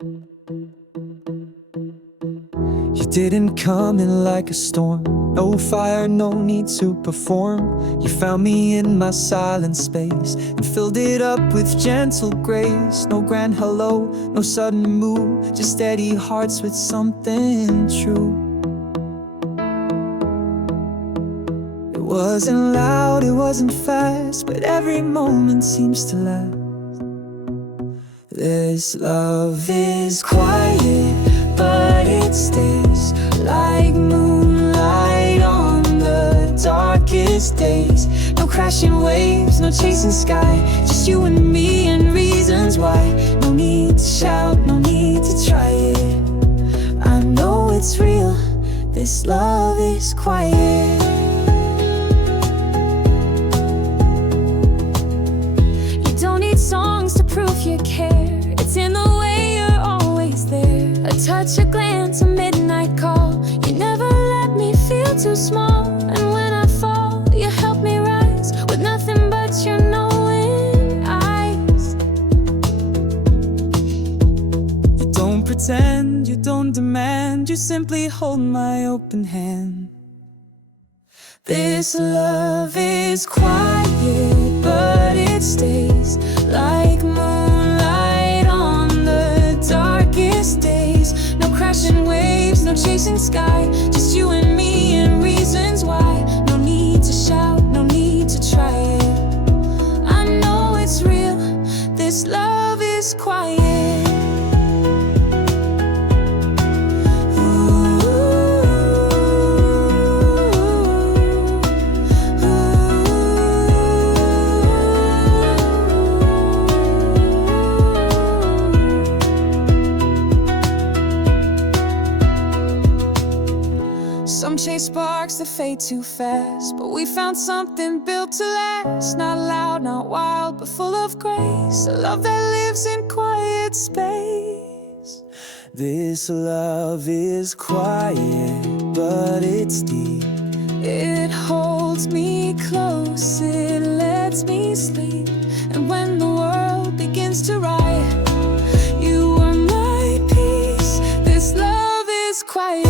You didn't come in like a storm, no fire, no need to perform. You found me in my silent space and filled it up with gentle grace. No grand hello, no sudden move, just steady hearts with something true. It wasn't loud, it wasn't fast, but every moment seems to last. This love is quiet, but it stays like moonlight on the darkest days. No crashing waves, no chasing sky, just you and me and reasons why. No need to shout, no need to try it. I know it's real, this love is quiet. You don't need songs to prove you care, it's in the way you're always there. A touch, a glance, a midnight call, you never let me feel too small. And when I fall, you help me rise with nothing but your knowing eyes. You don't pretend, you don't demand, you simply hold my open hand. This love is quiet, but it stays like moonlight on the darkest days. No crashing waves, no chasing sky, just you and me and reasons why. No need to shout, no need to try it. I know it's real, this love is quiet. Some chase sparks that fade too fast, but we found something built to last. Not loud, not wild, but full of grace. A love that lives in quiet space. This love is quiet, but it's deep. It holds me close, it lets me sleep. And when the world begins to riot, you are my peace. This love is quiet.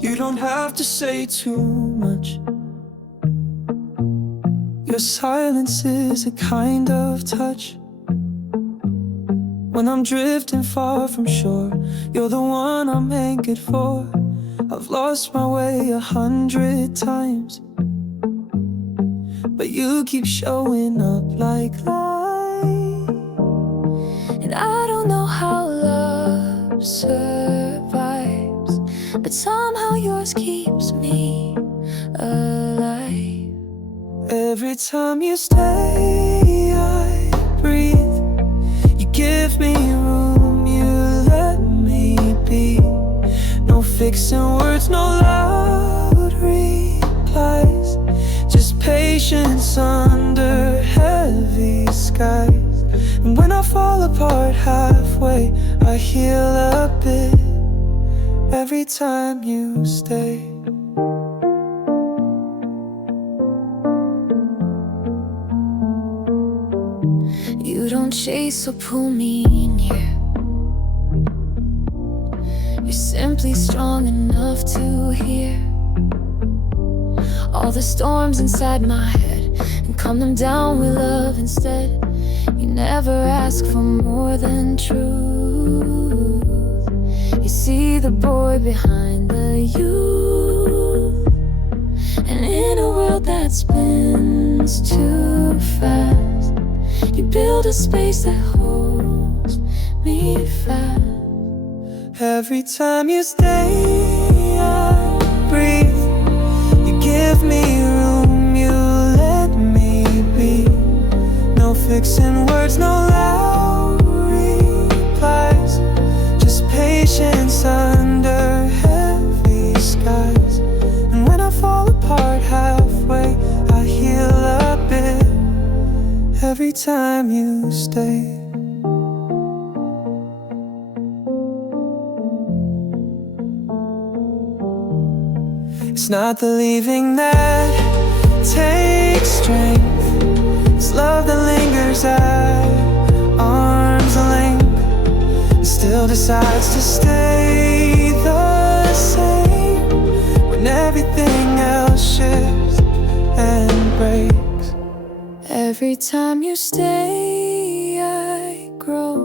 You don't have to say too much. Your silence is a kind of touch. When I'm drifting far from shore, you're the one I'm anchored for. I've lost my way 100 times, but you keep showing up like light. And I don't know how love survives, but somehow yours keeps me alive. Every time you stay, I breathe. You give me room, you let me be. No fixing words, no loud replies, just patience under heavy skies. And when I fall apart halfway, I heal a bit. Every time you stay. You don't chase or pull me near. You're simply strong enough to hear all the storms inside my head and calm them down with love instead. You never ask for more than truth. You see the boy behind the youth. And in a world that spins too fast, you build a space that holds me fast. Every time you stay, I breathe. You give me room, you let me be. No fixing words, no loud replies, time you stay. It's not the leaving that takes strength, it's love that lingers at arm's length and still decides to stay the same when everything else shifts and breaks. Every time you stay, I grow.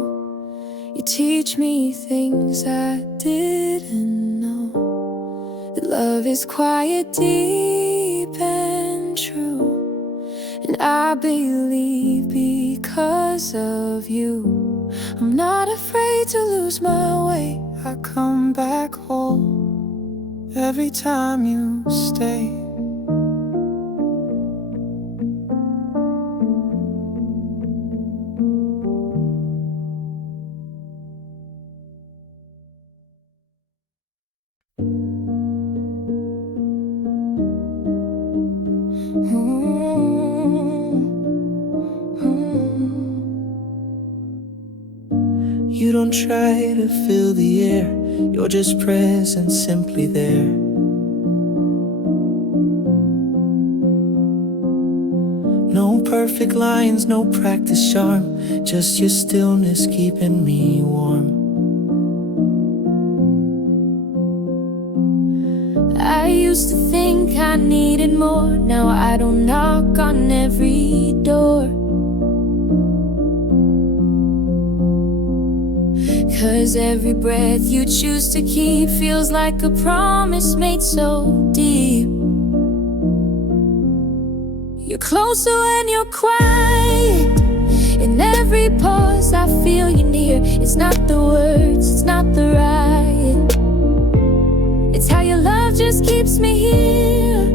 You teach me things I didn't know. That love is quiet, deep, and true. And I believe because of you, I'm not afraid to lose my way. I come back whole every time you stay. You don't try to fill the air, you're just present, simply there. No perfect lines, no practice charm, just your stillness keeping me warm. I used to think I needed more, now I don't knock on every door. 'Cause every breath you choose to keep feels like a promise made so deep. You're closer when you're quiet. In every pause I feel you near. It's not the words, it's not the riot, it's how your love just keeps me here.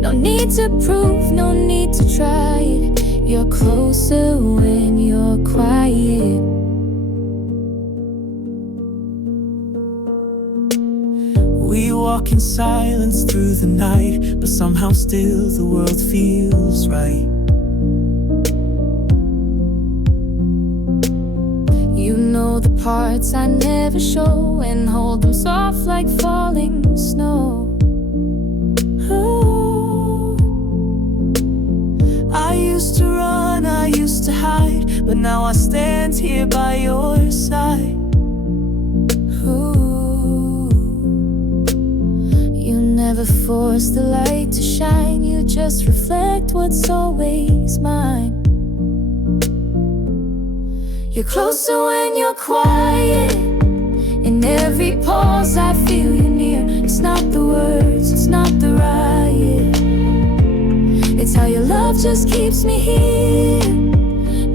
No need to prove, no need to try it. You're closer when you're quiet. We walk in silence through the night, but somehow still the world feels right. You know the parts I never show and hold them soft like falling snow. Ooh. I used to run, I used to hide, but now I stand here by your side. Ooh. Never force the light to shine, you just reflect what's always mine. You're closer when you're quiet. In every pause I feel you near. It's not the words, it's not the riot, it's how your love just keeps me here.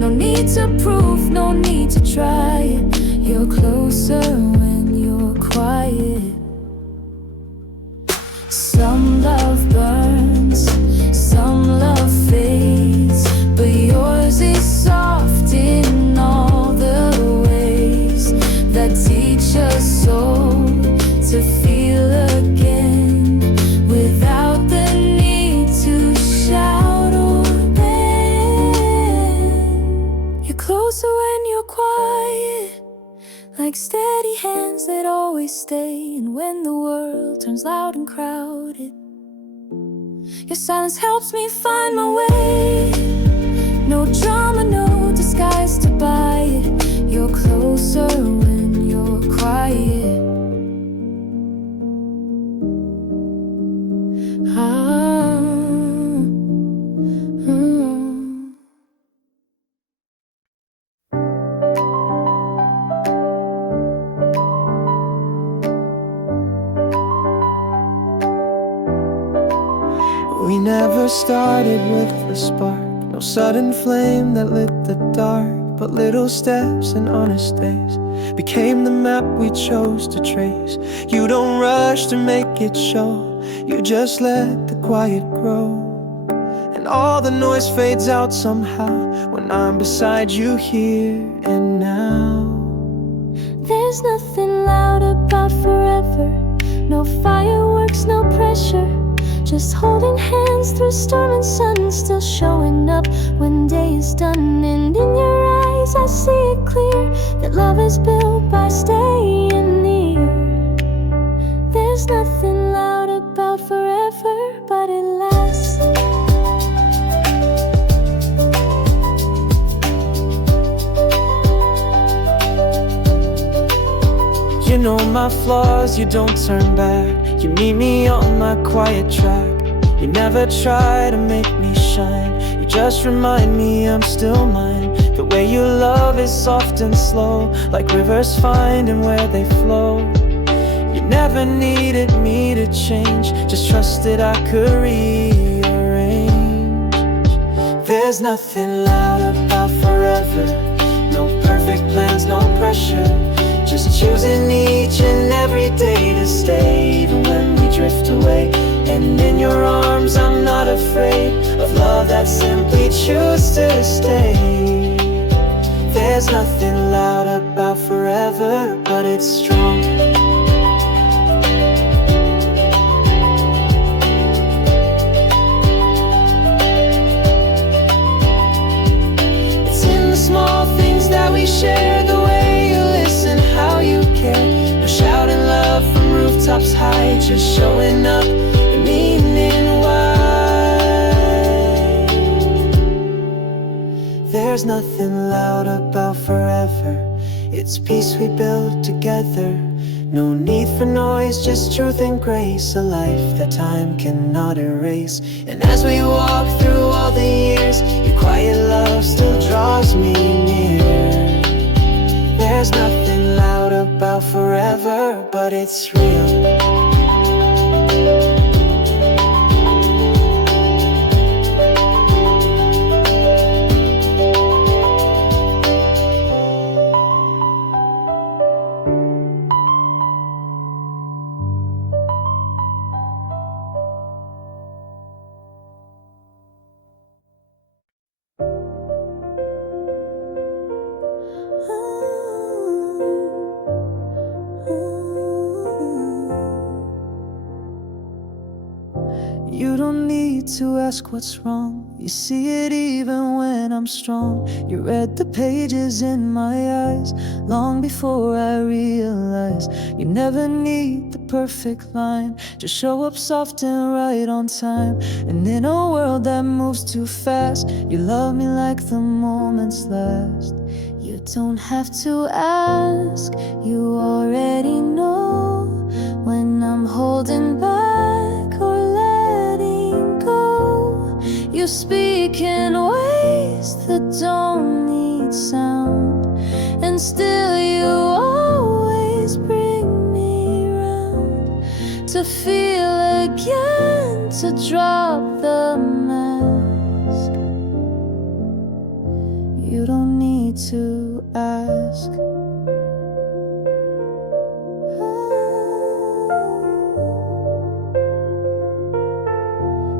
No need to prove, no need to try it. You're closer when you're quiet. Some love burns, some love fades, but yours is soft in all the ways that teach us soul to feel again, without the need to shout or bend. You're closer when you're quiet, like steady hands that always stay. And when the world turns loud and crowded, your silence helps me find my way. No drama, no disguise to buy it. You're closer when you're quiet. We never started with a spark, no sudden flame that lit the dark, but little steps and honest days became the map we chose to trace. You don't rush to make it show, you just let the quiet grow. And all the noise fades out somehow when I'm beside you here and now. There's nothing loud about forever, no fireworks, no pressure, just holding hands through storm and sun, still showing up when day is done. And in your eyes I see it clear, that love is built by staying near. There's nothing loud about forever, but it lasts. You know my flaws, you don't turn back. You meet me on my quiet track. You never try to make me shine. You just remind me I'm still mine. The way you love is soft and slow, like rivers finding where they flow. You never needed me to change, just trusted I could rearrange. There's nothing loud about forever, no perfect plans, no pressure. Just choosing each and every day to stay, even when we drift away. And in your arms I'm not afraid of love that simply chooses to stay. There's nothing loud about forever, but it's strong. It's in the small things that we share, the way you listen, how you care. No shouting love from rooftops high, just showing up and meaning why. There's nothing loud about forever, it's peace we build together. No need for noise, just truth and grace, a life that time cannot erase. And as we walk through all the years, your quiet love still draws me near. There's nothing loud about forever, but it's real. You don't need to ask what's wrong, you see it even when I'm strong. You read the pages in my eyes long before I realized. You never need the perfect line, just show up soft and right on time. And in a world that moves too fast, you love me like the moments last. You don't have to ask, you already know when I'm holding back or letting go. You speak in ways that don't need sound, and still you always bring me round. To feel again, to drop the mask. You don't need to ask.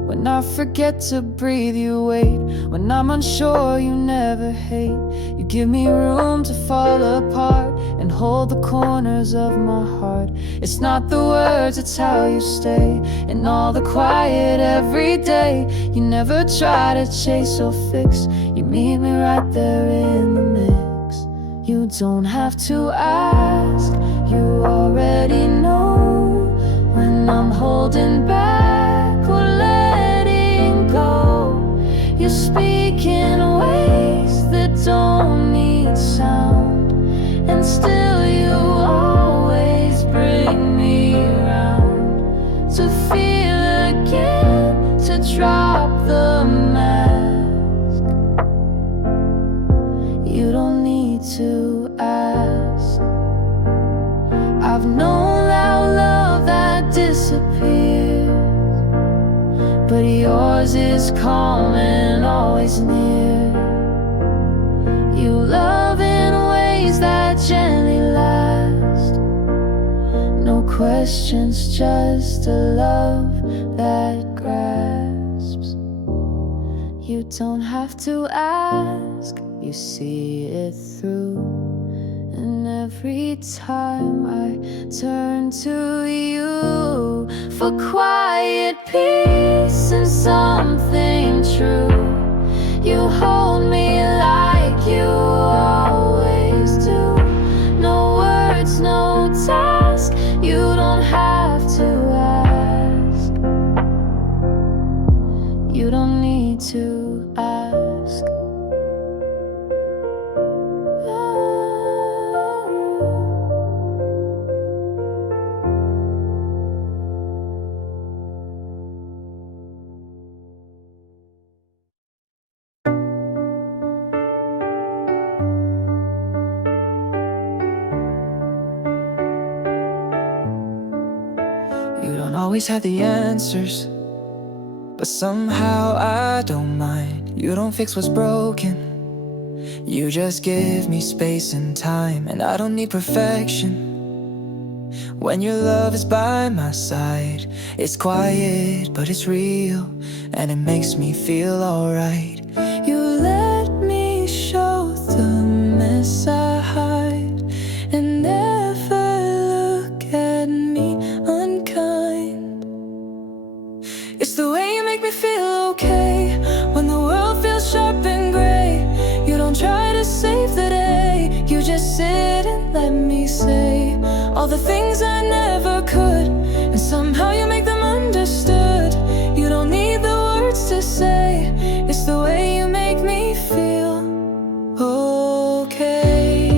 When I forget to breathe, you wait. When I'm unsure, you never hate. You give me room to fall apart and hold the corners of my heart. It's not the words, it's how you stay in all the quiet every day. You never try to chase or fix, you meet me right there in the mix. You don't have to ask, you already know when I'm holding back or letting go. You speak in ways that don't need sound, and still you always bring me around. To feel again, to drop the mask. You don't need to ask. I've known that love that disappears, but yours is calm and always near. You love in ways that gently last. No questions, just a love that grasps. You don't have to ask, you see it through. And every time I turn to you for quiet peace and something true. You hold me like you always do. No words, no task, you don't have to ask. You don't need to ask. You don't always have the answers, but somehow I don't mind. You don't fix what's broken, you just give me space and time. And I don't need perfection when your love is by my side. It's quiet, but it's real, and it makes me feel alright. You let me show the mess I hide, and never look at me unkind. It's the way you make me feel okay when the world feels sharp and gray. You don't try to save the day, you just sit and let me say all the things I never could, and somehow you make them understood. You don't need the words to say, it's the way you make me feel okay.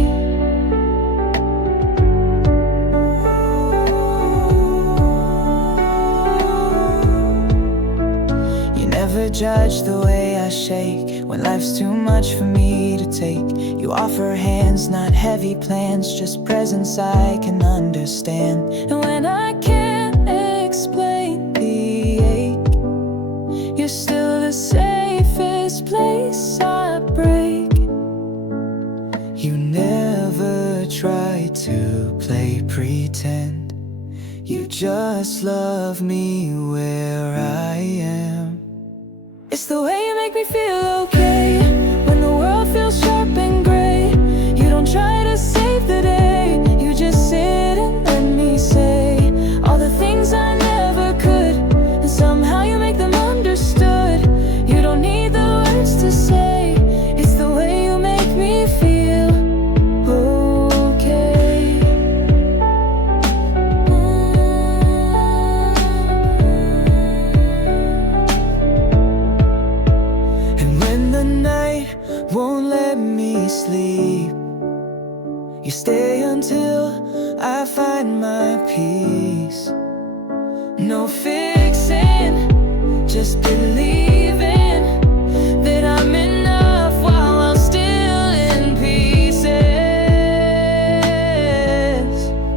You never judge the way I shake when life's too much for me to take. You offer hands, not heavy plans, just presence I can understand. And when I can't explain the ache, you're still the safest place I break. You never try to play pretend, you just love me where I am. It's the way you make me feel okay when the world feels sharp and gray. You don't try to save the day, you just sit and let me say all the things I never could, and somehow you make them understood. You don't need the words to say, it's the way you make me feel okay. And when the night won't let me sleep, you stay until I find my peace. No fixing, just believing that I'm enough while I'm still in pieces.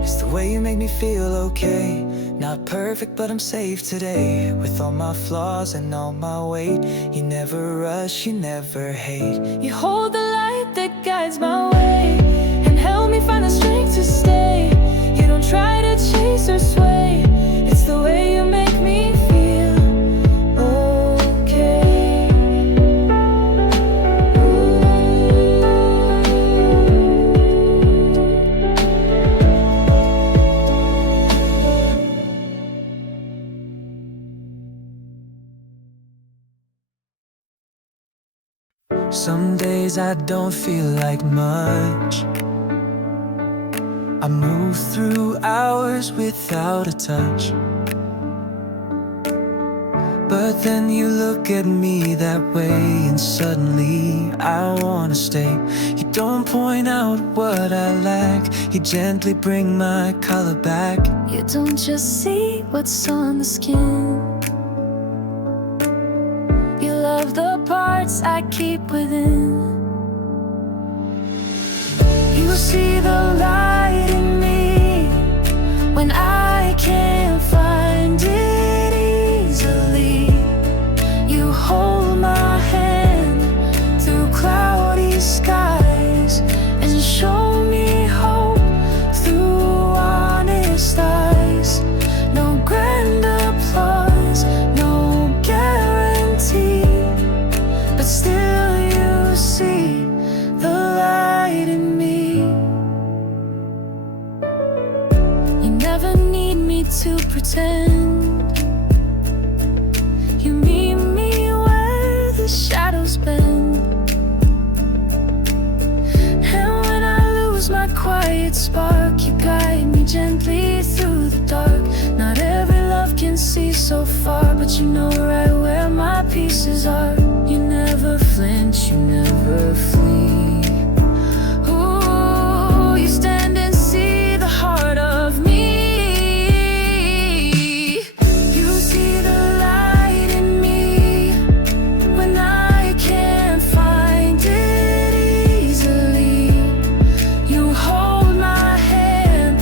It's the way you make me feel okay. Not perfect, but I'm safe today. With all my flaws and all my weight, you never rush, you never hate. You hold the light that guides my way and help me find the strength to stay. You don't try to chase or sway, it's the way you make me feel okay. Some days I don't feel like much. I move through hours without a touch. But then you look at me that way and suddenly I wanna stay. You don't point out what I lack, you gently bring my color back. You don't just see what's on the skin, you love the parts I keep within. You see the light in me when I can't find it easily. You hold my hand through cloudy skies and show me hope through honest eyes. No grand applause, no guarantee, but still. 'Cause still you see the light in me. You see the light in me when I can't find it easily. You hold my hand through cloudy skies and show me hope through honest eyes. No grand applause, no guarantee, but still you see the light in me. You see the light in me when I can't find it easily. You hold my hand through cloudy skies and show me hope through honest eyes. No guarantee, but still you see the light in me. You never need me to pretend. You meet me where the shadows bend. And when I lose my quiet spark, you guide me gently through the dark. Not every love can see so far, but you know right where my pieces are. You never flinch, you never flee. Ooh, you stand and see the heart of me. You see the light in me when I can't find it easily. You hold my hand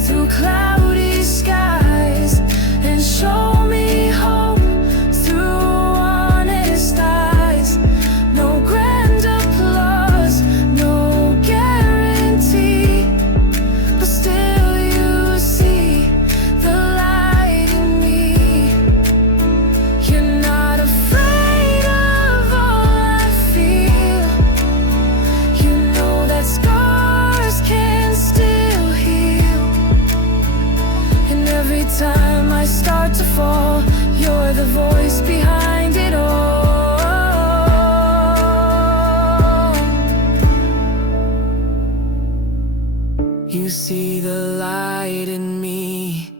through cloudy skies and show me hope through honest eyes. No grand applause, no guarantee, but still you see the light in me. You're not afraid of all I feel. You know that scars can still heal. And every time I start to fall, you're the voice behind it all. You see the light in me.